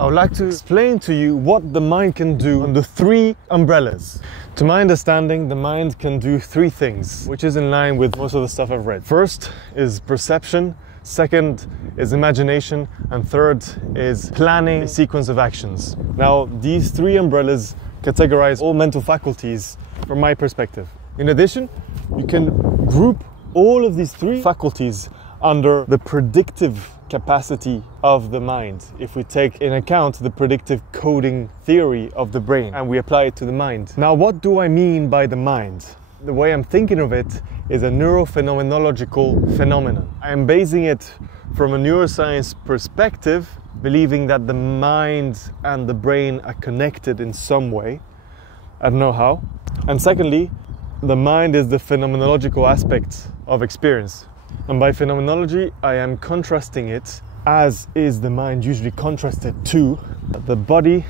I would like to explain to you what the mind can do under three umbrellas. To my understanding, the mind can do three things, which is in line with most of the stuff I've read. First is perception, second is imagination, and third is planning a sequence of actions. Now, these three umbrellas categorize all mental faculties from my perspective. In addition, you can group all of these three faculties under the predictive capacity of the mind, if we take in account the predictive coding theory of the brain and we apply it to the mind. Now, what do I mean by the mind? The way I'm thinking of it is a neurophenomenological phenomenon. I am basing it from a neuroscience perspective, believing that the mind and the brain are connected in some way. I don't know how. And secondly, the mind is the phenomenological aspect of experience. And by phenomenology, I am contrasting it, as is the mind usually contrasted to, the body,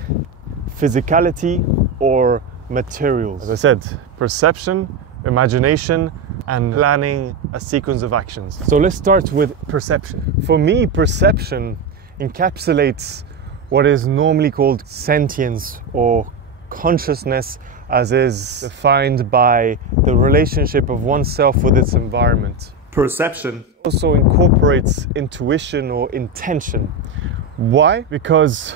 physicality, or materials. As I said, perception, imagination, and planning a sequence of actions. So let's start with perception. For me, perception encapsulates what is normally called sentience or consciousness, as is defined by the relationship of oneself with its environment. Perception also incorporates intuition or intention. Why? Because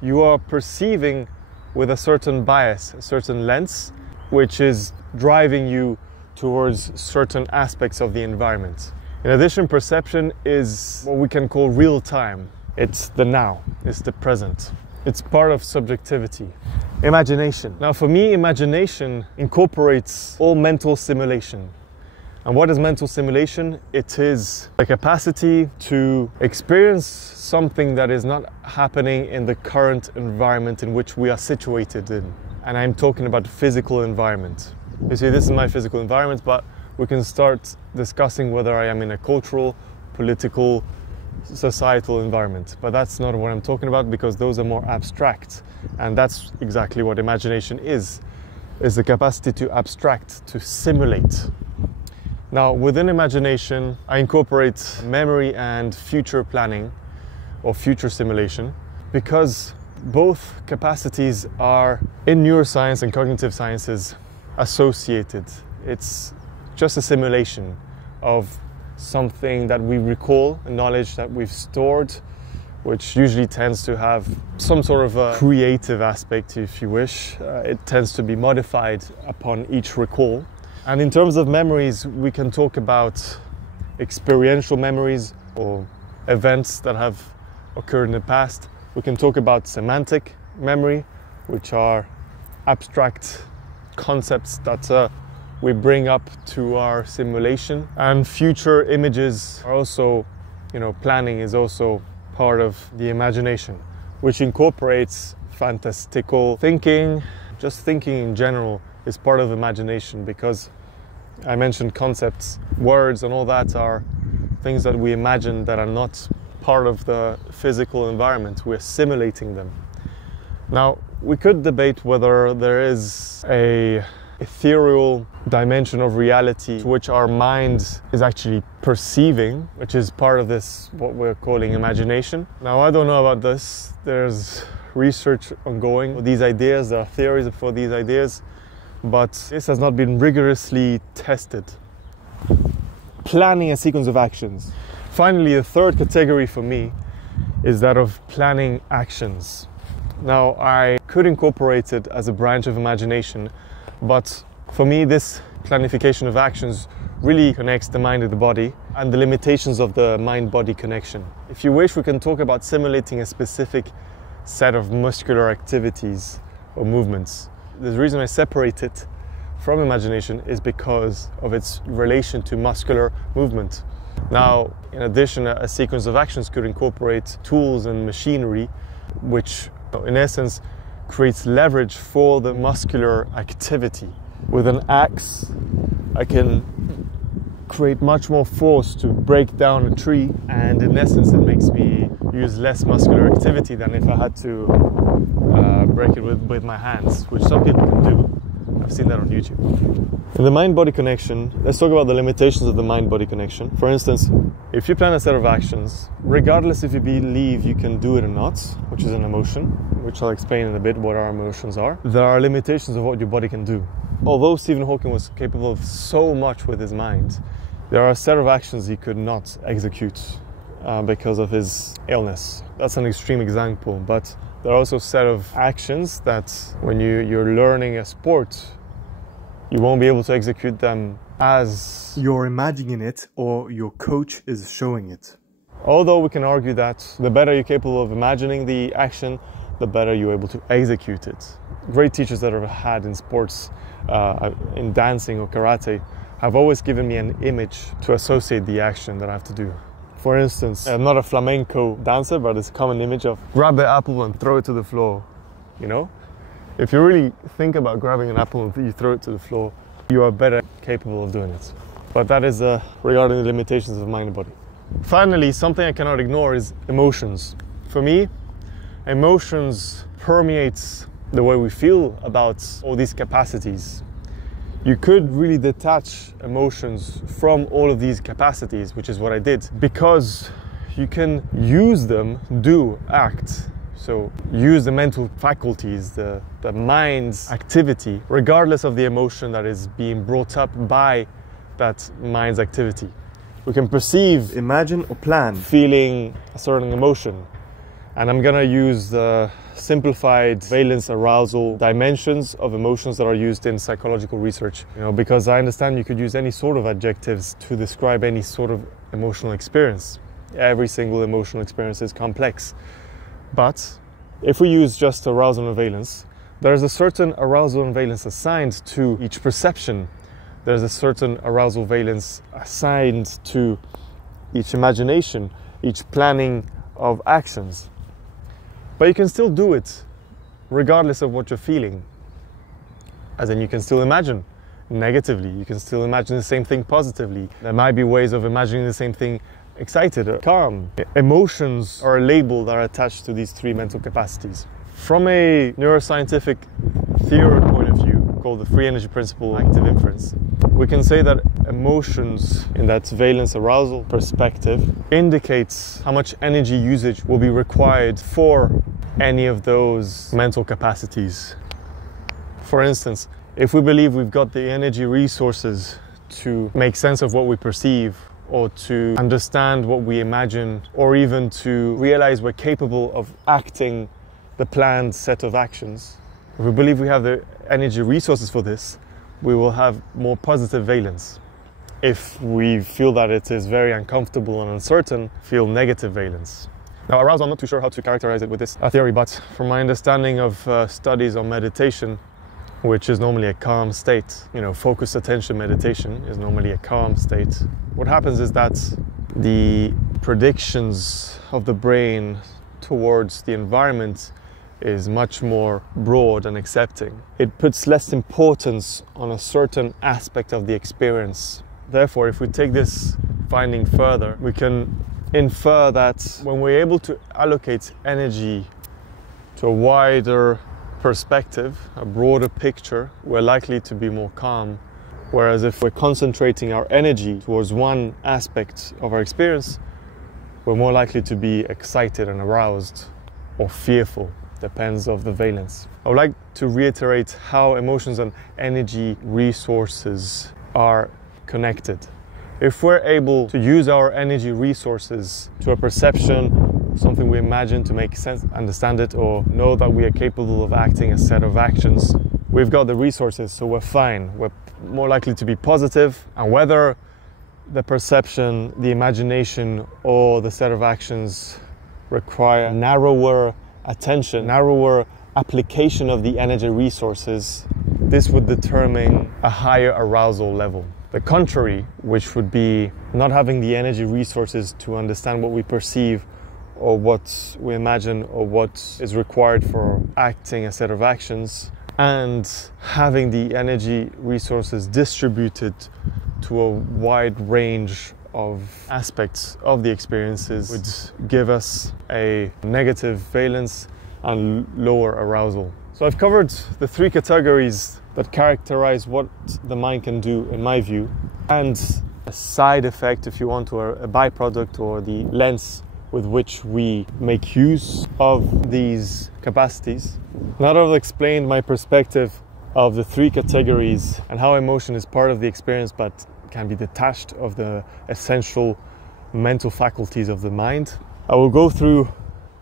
you are perceiving with a certain bias, a certain lens, which is driving you towards certain aspects of the environment. In addition, perception is what we can call real time. It's the now, it's the present. It's part of subjectivity. Imagination. Now, for me, imagination incorporates all mental simulation. And what is mental simulation? It is the capacity to experience something that is not happening in the current environment in which we are situated in. And I'm talking about physical environment. You see, this is my physical environment, but we can start discussing whether I am in a cultural, political, societal environment. But that's not what I'm talking about, because those are more abstract. And that's exactly what imagination is the capacity to abstract, to simulate. Now, within imagination, I incorporate memory and future planning or future simulation, because both capacities are in neuroscience and cognitive sciences associated. It's just a simulation of something that we recall, a knowledge that we've stored, which usually tends to have some sort of a creative aspect, if you wish. It tends to be modified upon each recall. And in terms of memories, we can talk about experiential memories or events that have occurred in the past. We can talk about semantic memory, which are abstract concepts that we bring up to our simulation. And future images are also, planning is also part of the imagination, which incorporates fantastical thinking. Just thinking in general is part of imagination, because I mentioned concepts, words and all that are things that we imagine that are not part of the physical environment. We're simulating them. Now, we could debate whether there is a ethereal dimension of reality to which our mind is actually perceiving, which is part of this, what we're calling imagination. Now, I don't know about this. There's research ongoing for these ideas, there are theories for these ideas, but this has not been rigorously tested. Planning a sequence of actions. Finally, the third category for me is that of planning actions. Now, I could incorporate it as a branch of imagination, but for me, this planification of actions really connects the mind and the body and the limitations of the mind-body connection. If you wish, we can talk about simulating a specific set of muscular activities or movements. The reason I separate it from imagination is because of its relation to muscular movement. Now, in addition, a sequence of actions could incorporate tools and machinery, which in essence creates leverage for the muscular activity. With an axe, I can create much more force to break down a tree, and in essence it makes me use less muscular activity than if I had to break it with my hands, which some people can do. I've seen that on YouTube. In the mind-body connection, let's talk about the limitations of the mind-body connection. For instance, if you plan a set of actions, regardless if you believe you can do it or not, which is an emotion, which I'll explain in a bit what our emotions are, there are limitations of what your body can do. Although Stephen Hawking was capable of so much with his mind, there are a set of actions he could not execute because of his illness. That's an extreme example, but there are also a set of actions that when you're learning a sport, you won't be able to execute them as you're imagining it or your coach is showing it. Although we can argue that the better you're capable of imagining the action, the better you're able to execute it. Great teachers that I've had in sports, in dancing or karate, have always given me an image to associate the action that I have to do. For instance, I'm not a flamenco dancer, but it's a common image of grab the apple and throw it to the floor, you know? If you really think about grabbing an apple and you throw it to the floor, you are better capable of doing it. But that is regarding the limitations of mind and body. Finally, something I cannot ignore is emotions. For me, emotions permeates the way we feel about all these capacities. You could really detach emotions from all of these capacities, which is what I did, because you can use them, act. So use the mental faculties, the mind's activity, regardless of the emotion that is being brought up by that mind's activity. We can perceive, imagine or plan feeling a certain emotion. And I'm gonna use the simplified valence arousal dimensions of emotions that are used in psychological research. Because I understand you could use any sort of adjectives to describe any sort of emotional experience. Every single emotional experience is complex. But if we use just arousal and valence, there's a certain arousal and valence assigned to each perception. There's a certain arousal valence assigned to each imagination, each planning of actions. But you can still do it regardless of what you're feeling. As in, you can still imagine negatively, you can still imagine the same thing positively. There might be ways of imagining the same thing excited or calm. Emotions are a label that are attached to these three mental capacities. From a neuroscientific theory point of view, called the free energy principle active inference, we can say that emotions in that valence arousal perspective indicates how much energy usage will be required for any of those mental capacities. For instance, if we believe we've got the energy resources to make sense of what we perceive, or to understand what we imagine, or even to realize we're capable of acting the planned set of actions, if we believe we have the energy resources for this, we will have more positive valence. If we feel that it is very uncomfortable and uncertain, feel negative valence. Now, arousal, I'm not too sure how to characterize it with this theory, but from my understanding of studies on meditation, which is normally a calm state, focused attention meditation is normally a calm state. What happens is that the predictions of the brain towards the environment is much more broad and accepting. It puts less importance on a certain aspect of the experience. Therefore, if we take this finding further, we can infer that when we're able to allocate energy to a wider perspective, a broader picture, we're likely to be more calm. Whereas if we're concentrating our energy towards one aspect of our experience, we're more likely to be excited and aroused or fearful. Depends on the valence. I would like to reiterate how emotions and energy resources are connected. If we're able to use our energy resources to a perception, something we imagine to make sense, understand it, or know that we are capable of acting a set of actions, we've got the resources, so we're fine. We're more likely to be positive, and whether the perception, the imagination, or the set of actions require narrower attention, narrower application of the energy resources, this would determine a higher arousal level. The contrary, which would be not having the energy resources to understand what we perceive or what we imagine or what is required for acting a set of actions, and having the energy resources distributed to a wide range of aspects of the experiences would give us a negative valence and lower arousal. So I've covered the three categories that characterize what the mind can do, in my view, and a side effect, if you want, or a byproduct, or the lens with which we make use of these capacities. Now that I've explained my perspective of the three categories and how emotion is part of the experience but can be detached of the essential mental faculties of the mind, I will go through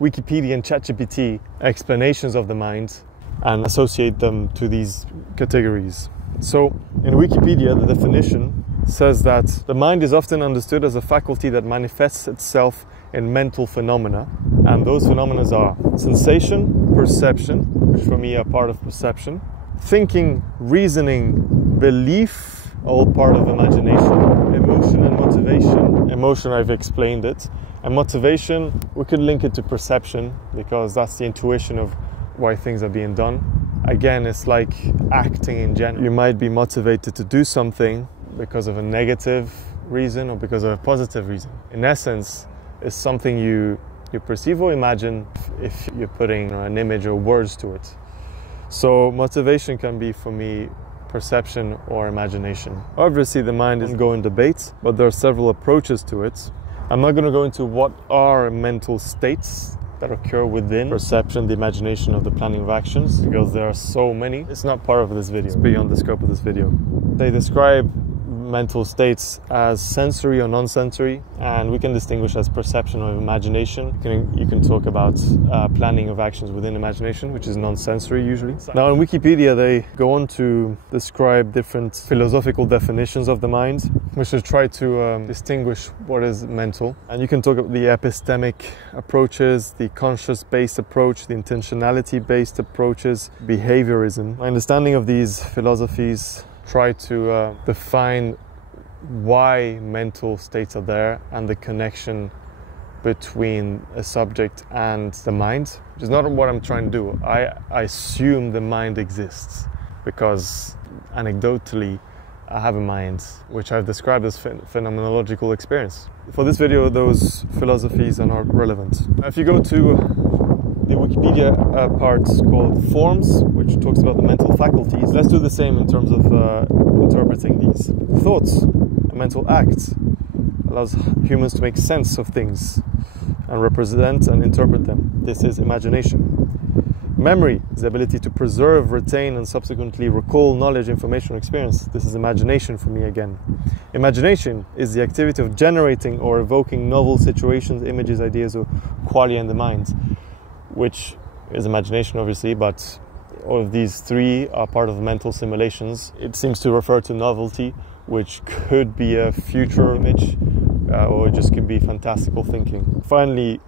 Wikipedia and ChatGPT explanations of the mind and associate them to these categories. So in Wikipedia, the definition says that the mind is often understood as a faculty that manifests itself in mental phenomena, and those phenomena are sensation, perception, which for me are part of perception, thinking, reasoning, belief, all part of imagination, emotion and motivation. Emotion, I've explained it, and motivation, we could link it to perception because that's the intuition of why things are being done. Again, it's like acting in general. You might be motivated to do something because of a negative reason or because of a positive reason. In essence, it's something you perceive or imagine if you're putting an image or words to it. So motivation can be, for me, perception or imagination. Obviously, the mind is ongoing debate, but there are several approaches to it. I'm not going to go into what are mental states that occur within perception, the imagination of the planning of actions, because there are so many. It's not part of this video. It's beyond the scope of this video. They describe mental states as sensory or non-sensory, and we can distinguish as perception or imagination. You can talk about planning of actions within imagination, which is non-sensory usually. Now in Wikipedia, they go on to describe different philosophical definitions of the mind, which is try to distinguish what is mental. And you can talk about the epistemic approaches, the conscious-based approach, the intentionality-based approaches, behaviorism. My understanding of these philosophies try to define why mental states are there and the connection between a subject and the mind, which is not what I'm trying to do. I assume the mind exists because anecdotally I have a mind, which I've described as phenomenological experience. For this video, those philosophies are not relevant. If you go to the Wikipedia part called Forms, which talks about the mental faculties, let's do the same in terms of interpreting these. Thoughts, a mental act, allows humans to make sense of things and represent and interpret them. This is imagination. Memory is the ability to preserve, retain, and subsequently recall knowledge, information, or experience. This is imagination for me again. Imagination is the activity of generating or evoking novel situations, images, ideas, or qualia in the mind, which is imagination, obviously, but all of these three are part of mental simulations. It seems to refer to novelty, which could be a future image, or it just could be fantastical thinking. Finally,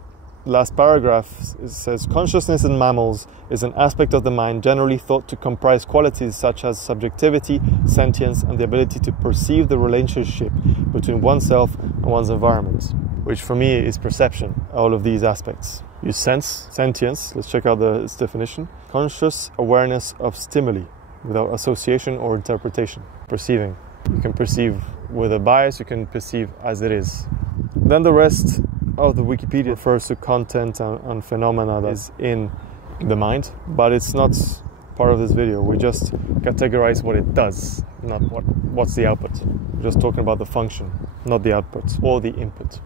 last paragraph, it says, consciousness in mammals is an aspect of the mind generally thought to comprise qualities such as subjectivity, sentience, and the ability to perceive the relationship between oneself and one's environment, which for me is perception, all of these aspects. You sense, sentience, let's check out its definition. Conscious awareness of stimuli without association or interpretation. Perceiving. You can perceive with a bias, you can perceive as it is. Then the rest of the Wikipedia refers to content and phenomena that is in the mind, but it's not part of this video. We just categorize what it does, not what's the output. We're just talking about the function, not the output or the input.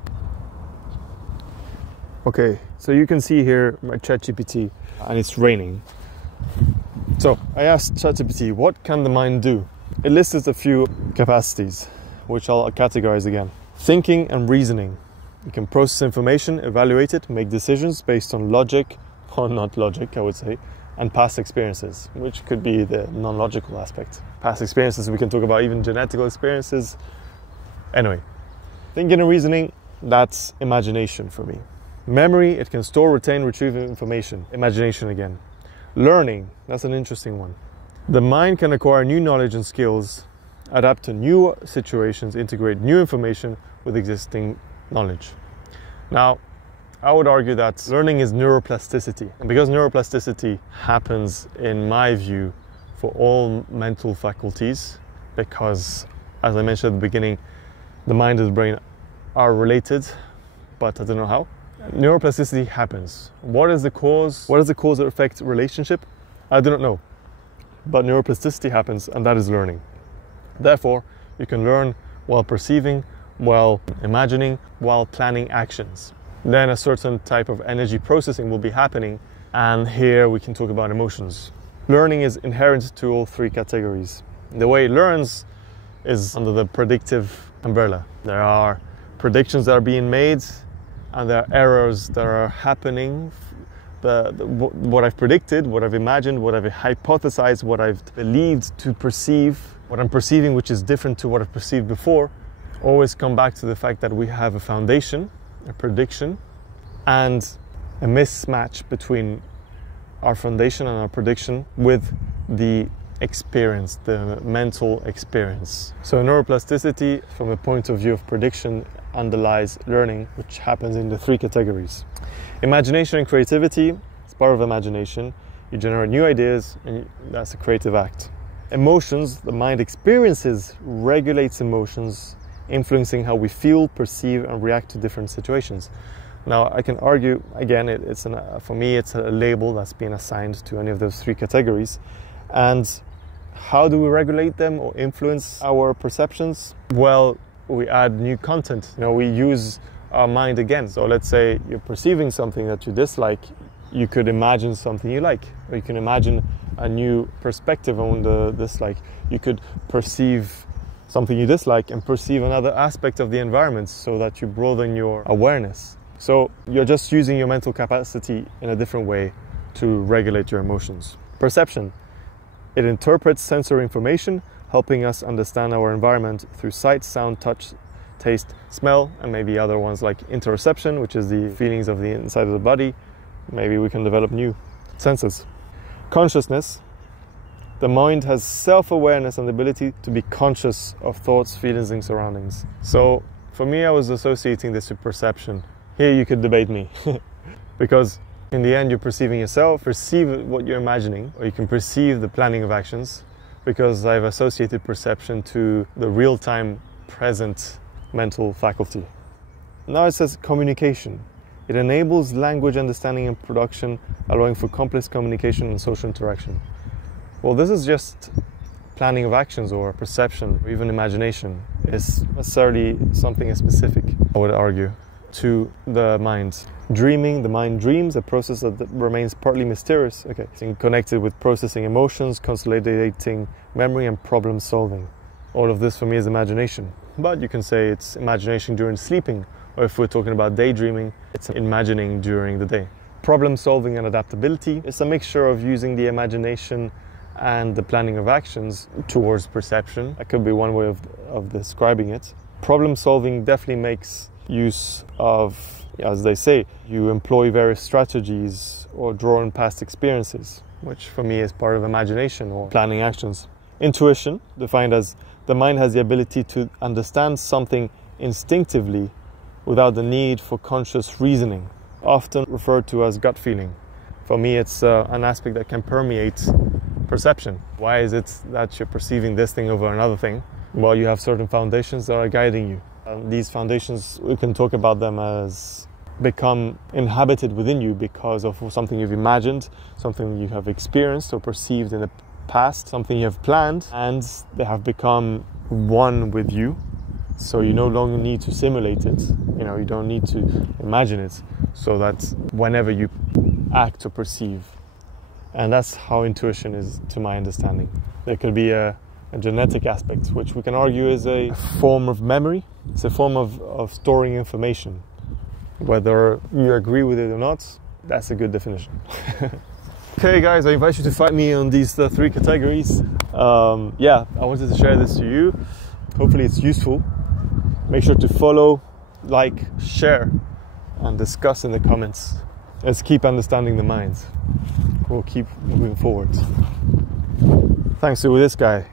Okay, so you can see here my ChatGPT, and it's raining. So I asked ChatGPT, what can the mind do? It listed a few capacities, which I'll categorize again. Thinking and reasoning. You can process information, evaluate it, make decisions based on logic, or not logic, I would say, and past experiences, which could be the non-logical aspect. Past experiences, we can talk about even genetical experiences. Anyway, thinking and reasoning, that's imagination for me. Memory, it can store, retain, retrieve information. Imagination again. Learning, that's an interesting one. The mind can acquire new knowledge and skills, adapt to new situations, integrate new information with existing knowledge. Now, I would argue that learning is neuroplasticity. And because neuroplasticity happens, in my view, for all mental faculties, because, as I mentioned at the beginning, the mind and the brain are related, but I don't know how. Neuroplasticity happens. What is the cause? What is the cause or effect relationship? I do not know. But neuroplasticity happens, and that is learning. Therefore, you can learn while perceiving, while imagining, while planning actions. Then a certain type of energy processing will be happening, and here we can talk about emotions. Learning is inherent to all three categories. The way it learns is under the predictive umbrella. There are predictions that are being made, and there are errors that are happening. What I've predicted, what I've imagined, what I've hypothesized, what I've believed to perceive, what I'm perceiving, which is different to what I've perceived before, always come back to the fact that we have a foundation, a prediction, and a mismatch between our foundation and our prediction with the experience, the mental experience. So neuroplasticity, from the point of view of prediction, underlies learning, which happens in the three categories. Imagination and creativity is part of imagination. You generate new ideas, and that's a creative act. Emotions, the mind experiences, regulates emotions, influencing how we feel, perceive, and react to different situations. Now, I can argue, again, for me, it's a label that's been assigned to any of those three categories. And how do we regulate them or influence our perceptions? Well, we add new content. We use our mind again. So let's say you're perceiving something that you dislike, you could imagine something you like, or you can imagine a new perspective on the dislike. You could perceive something you dislike and perceive another aspect of the environment so that you broaden your awareness. So you're just using your mental capacity in a different way to regulate your emotions. Perception. It interprets sensory information, helping us understand our environment through sight, sound, touch, taste, smell, and maybe other ones like interoception, which is the feelings of the inside of the body. Maybe we can develop new senses. Consciousness. The mind has self-awareness and the ability to be conscious of thoughts, feelings, and surroundings. So for me, I was associating this with perception. Here you could debate me because in the end you're perceiving yourself, perceive what you're imagining, or you can perceive the planning of actions, because I've associated perception to the real-time present mental faculty. Now it says communication. It enables language understanding and production, allowing for complex communication and social interaction. Well, this is just planning of actions or perception or even imagination. It's necessarily something specific, I would argue, to the mind. Dreaming, the mind dreams, a process that remains partly mysterious. Okay, it's connected with processing emotions, consolidating memory, and problem solving. All of this for me is imagination. But you can say it's imagination during sleeping, or if we're talking about daydreaming, it's imagining during the day. Problem solving and adaptability is a mixture of using the imagination and the planning of actions towards perception. That could be one way of describing it. Problem solving definitely makes use of, as they say, you employ various strategies or draw on past experiences, which for me is part of imagination or planning actions. Intuition, defined as the mind has the ability to understand something instinctively without the need for conscious reasoning, often referred to as gut feeling. For me, it's an aspect that can permeate perception. Why is it that you're perceiving this thing over another thing? Well, you have certain foundations that are guiding you. These foundations, we can talk about them as become inhabited within you because of something you've imagined, something you have experienced or perceived in the past, something you have planned, and they have become one with you. So you no longer need to simulate it. You don't need to imagine it, so that whenever you act or perceive. And that's how intuition is, to my understanding. There could be a genetic aspect, which we can argue is a form of memory. It's a form of storing information. Whether you agree with it or not, that's a good definition. Okay guys, I invite you to find me on these three categories. I wanted to share this to you. Hopefully it's useful. Make sure to follow, like, share, and discuss in the comments. Let's keep understanding the mind. We'll keep moving forward. Thanks to this guy.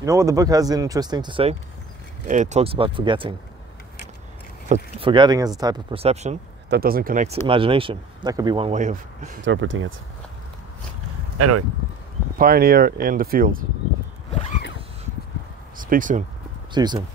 You know what the book has interesting to say? It talks about forgetting. But forgetting is a type of perception that doesn't connect to imagination. That could be one way of interpreting it. Anyway, pioneer in the field. Speak soon. See you soon.